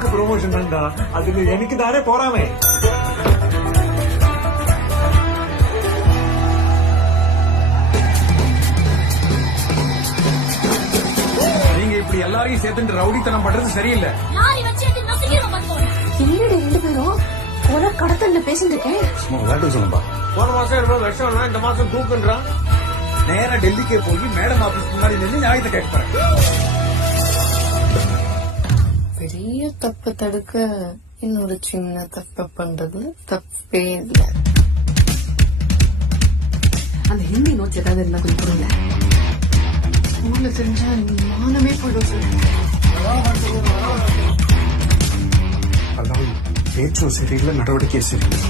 உனக்கு ப்ரொமோஷன் வேண்டா, அதுல எனக்கு தானே போறாமே. நீங்க இப்படி எல்லாரையும் சேர்த்து ரவுடித்தனம் பண்றது சரியில்லை. என்னடி 2 பேரும் கொலை கடத்தல பேசிட்டு இருக்கேன். விளையாட்டு சொல்லுப்பா. போன மாசம் 20 லட்சம், இந்த மாசம் தூக்குன்றான். நேரா டெல்லிக்கே போய் மேடம் ஆபீஸ் முன்னாடி நின்று நியாயத்தை கேட்க போறேன். பெரிய தப்பு தடுக்க இன்னொரு சின்ன தப்பு பண்றது தப்பே இல்லை. அந்த ஹிந்தி நோட்ஸ் ஏதாவது இருந்தா கொஞ்சம் கொடுங்க. ஊர்ல தெரிஞ்சா மானமே போயிடும் சொல்லுங்க. அதாவது பேச்சும் சரியில்லை, நடவடிக்கை சரியில்லை.